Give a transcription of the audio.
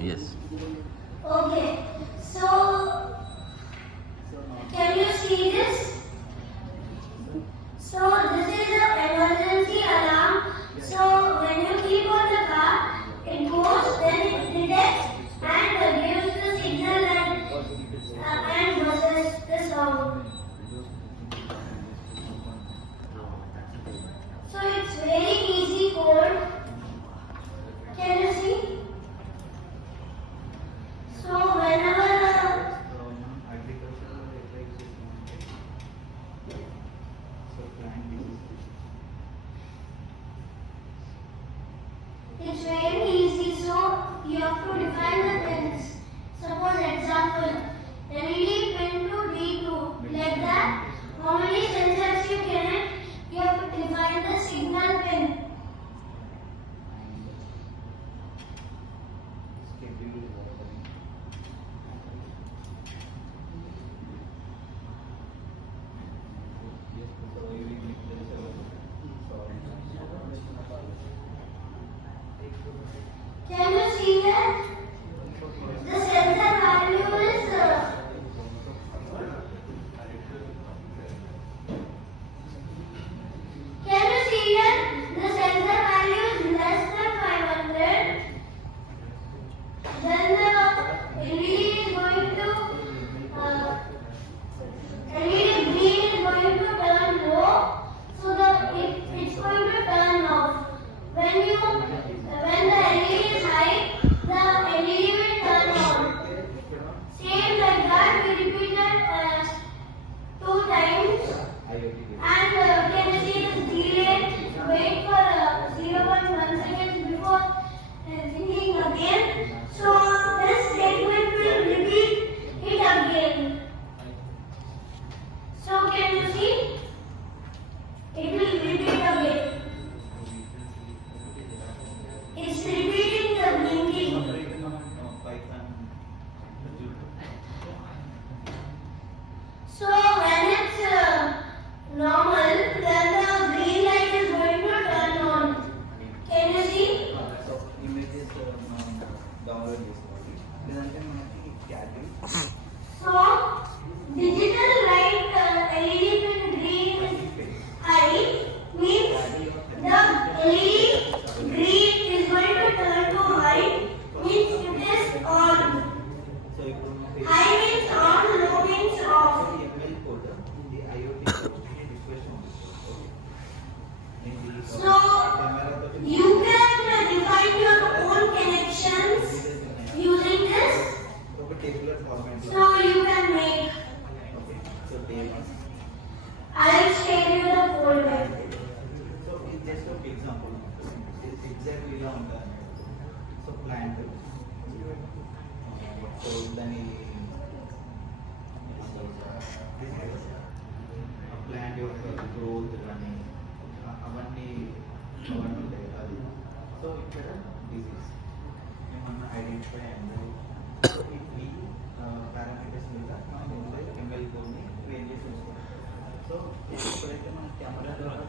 Yes. Okay, so can you see this? So this is an emergency alarm. So when you keep on the car, it goes, then it detects and gives the signal and buzzes the sound. So it's very easy code. Can you see? So whenever it's very easy, so you have to define the pins. Suppose example, LED pin to D2. Like that, how many sensors you connect, you have to define the signal pin. Can you see that? The sensor value is can you see that? The sensor value is less than 500. Then the LED is going to LED green is going to turn low, so it's going to turn off. When the LED is high, the LED will turn on. Same like that, we repeated 2 times. And can you see this delay? Wait for 0.1 seconds before thinking again. So this statement will repeat it again. So can you see? It will repeat again. It's repeating the blinking. So when it's normal, then the green light is going to turn on. Can you see? So digital light LED pin green is high means the LED green is going to turn to white means it is on. High means on, low means off. So you can define your own connections using this. So you can make. I'll share you the folder. So it's just an example. It's exactly ఇలా ఉంటుంది. So plant. So దాని plant యొక్క growth కానీ అవన్నీ ఉంటాయి అది. So ఇక్కడ disease ఏమన్నా ఐడెంటిఫై అయింది. ఈ పారామీటర్స్ మీద మనం ఎంఎల్ కోడ్ని ట్రైన్ చేసి ఉంచుకోవాలి. సో ఎప్పుడైతే మన కెమెరా ద్వారా